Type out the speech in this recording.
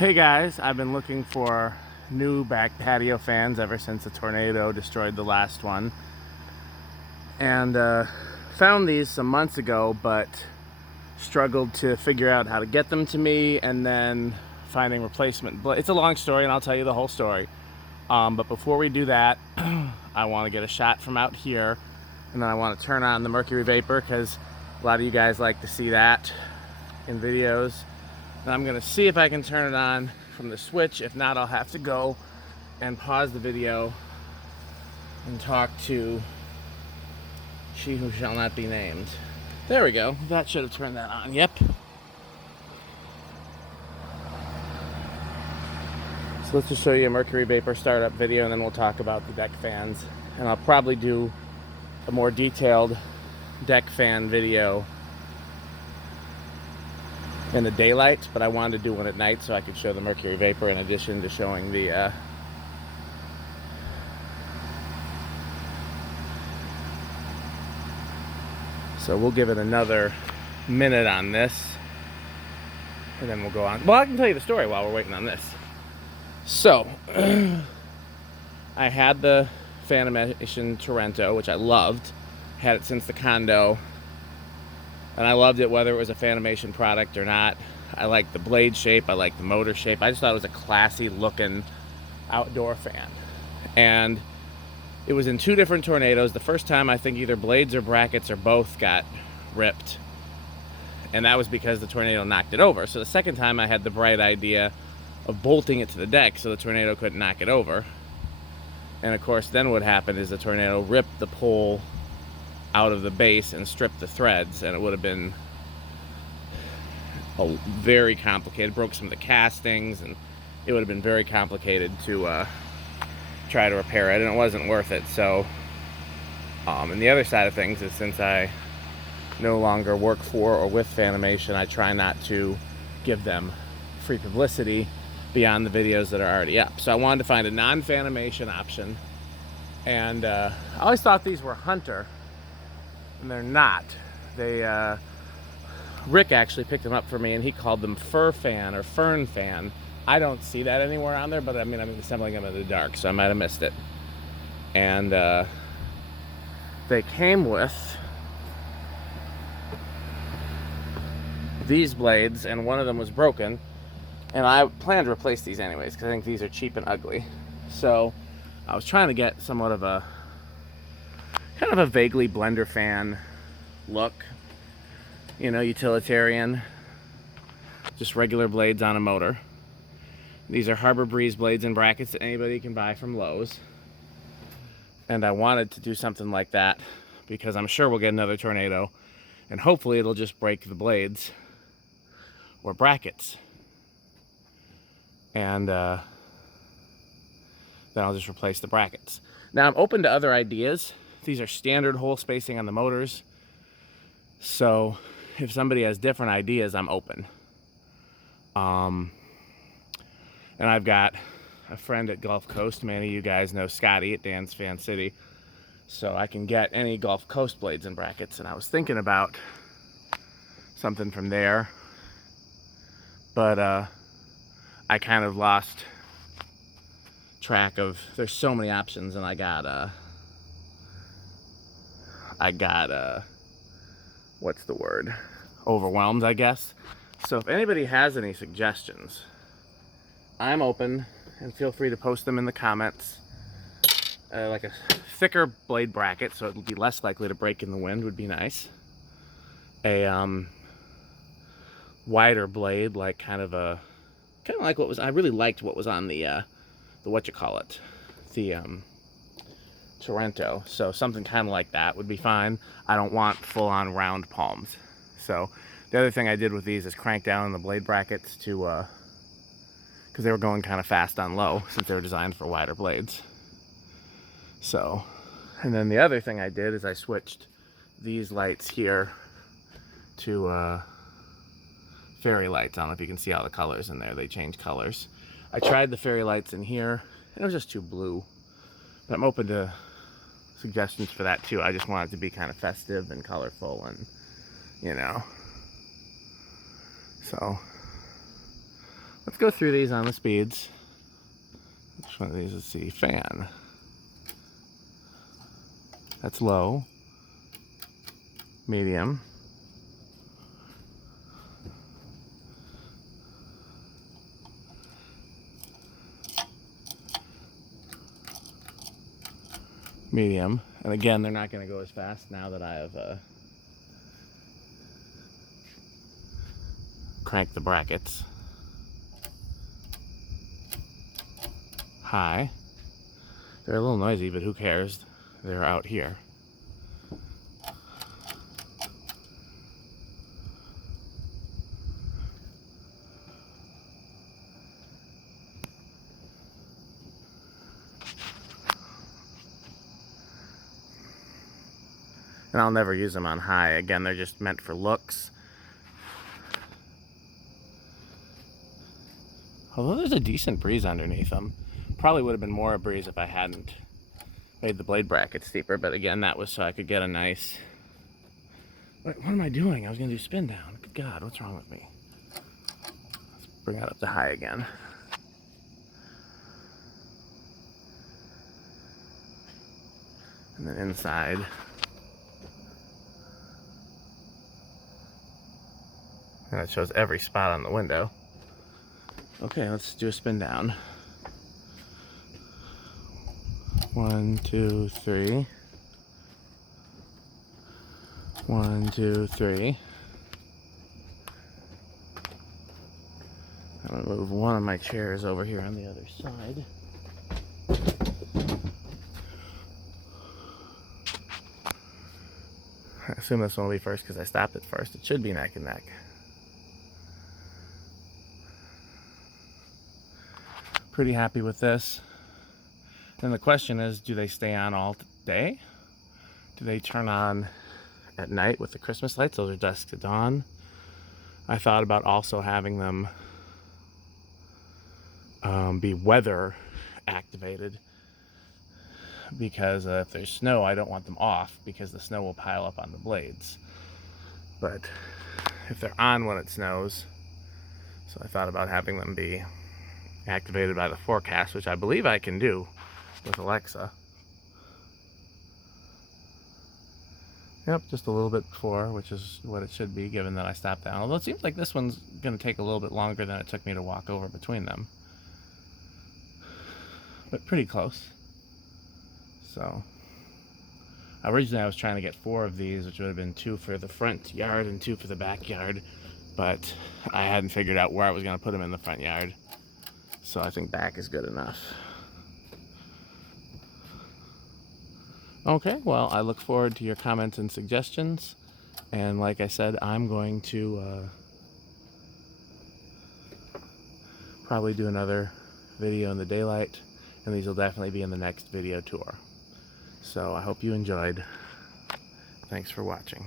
Hey guys, I've been looking for new back patio fans ever since a tornado destroyed the last one, and found these some months ago, but struggled to figure out how to get them to me, and then finding replacement. It's a long story and I'll tell you the whole story, but before we do that, I want to get a shot from out here, and then I want to turn on the Mercury vapor because a lot of you guys like to see that in videos. And I'm gonna see if I can turn it on from the switch. If not, I'll have to go and pause the video and talk to she who shall not be named. There we go. That should have turned that on. Yep. So let's just show you a Mercury vapor startup video, and then we'll talk about the deck fans. And I'll probably do a more detailed deck fan video in the daylight, but I wanted to do one at night so I could show the Mercury vapor in addition to showing the so we'll give it another minute on this and then we'll go on. Well, I can tell you the story while we're waiting on this. So I had the Invention Toronto, which I loved, had it since the condo, and I loved it whether it was a Fanimation product or not. I liked the blade shape, I liked the motor shape. I just thought it was a classy looking outdoor fan. And it was in two different tornadoes. The first time I think either blades or brackets or both got ripped, and that was because the tornado knocked it over. So the second time I had the bright idea of bolting it to the deck so the tornado couldn't knock it over. And of course then what happened is the tornado ripped the pole out of the base and stripped the threads, and it would have been very complicated. Broke some of the castings, and it would have been very complicated to try to repair it, and it wasn't worth it. So and the other side of things is, since I no longer work for or with Fanimation, I try not to give them free publicity beyond the videos that are already up. So I wanted to find a non-Fanimation option, and I always thought these were Hunter, and they're not. They Rick actually picked them up for me, and he called them Fur Fan or Furn Fan. I don't see that anywhere on there, but I mean, I'm assembling them in the dark, so I might have missed it. And they came with these blades, and one of them was broken, and I planned to replace these anyways because I think these are cheap and ugly. So I was trying to get somewhat of a kind of a vaguely blender fan look, you know, utilitarian, just regular blades on a motor. These are Harbor Breeze blades and brackets that anybody can buy from Lowe's, and I wanted to do something like that because I'm sure we'll get another tornado, and hopefully it'll just break the blades or brackets, and then I'll just replace the brackets. Now I'm open to other ideas. These are standard hole spacing on the motors, so if somebody has different ideas, I'm open. And I've got a friend at Gulf Coast. Many of you guys know Scotty at Dan's Fan City, so I can get any Gulf Coast blades and brackets. And I was thinking about something from there, but I kind of lost track of, there's so many options, and I got what's the word, overwhelmed, I guess. So if anybody has any suggestions, I'm open, and feel free to post them in the comments. Like a thicker blade bracket so it would be less likely to break in the wind would be nice. A wider blade, like kind of like what was, I really liked what was on the Toronto, so something kind of like that would be fine. I don't want full-on round palms. So the other thing I did with these is crank down the blade brackets to because they were going kind of fast on low since they were designed for wider blades. So, and then the other thing I did is I switched these lights here to fairy lights. I don't know if you can see all the colors in there. They change colors. I tried the fairy lights in here, and it was just too blue. But I'm open to suggestions for that too. I just want it to be kind of festive and colorful, and you know. So Let's go through these on the speeds. Which one of these is the fan? That's low. Medium. Medium. And again, they're not going to go as fast now that I have cranked the brackets. High. They're a little noisy, but who cares? They're out here. And I'll never use them on high. Again, they're just meant for looks. Although there's a decent breeze underneath them. Probably would have been more a breeze if I hadn't made the blade bracket steeper. But again, that was so I could get a nice... What am I doing? I was going to do spin down. Good God, what's wrong with me? Let's bring that up to high again. And then inside... And it shows every spot on the window. Okay, let's do a spin down. 1, 2, 3. 1, 2, 3. I'm gonna move one of my chairs over here on the other side. I assume this one will be first because I stopped it first. It should be neck and neck. Pretty happy with this. And the question is, do they stay on all day? Do they turn on at night with the Christmas lights? Those are dusk to dawn. I thought about also having them be weather activated, because if there's snow, I don't want them off because the snow will pile up on the blades. But if they're on when it snows, so I thought about having them be activated by the forecast, which I believe I can do with Alexa. Yep, just a little bit before, which is what it should be given that I stopped down. Although it seems like this one's going to take a little bit longer than it took me to walk over between them. But pretty close. So, originally I was trying to get 4 of these, which would have been 2 for the front yard and 2 for the backyard. But I hadn't figured out where I was going to put them in the front yard. So I think back is good enough. Okay, well, I look forward to your comments and suggestions. And like I said, I'm going to probably do another video in the daylight. And these will definitely be in the next video tour. So I hope you enjoyed. Thanks for watching.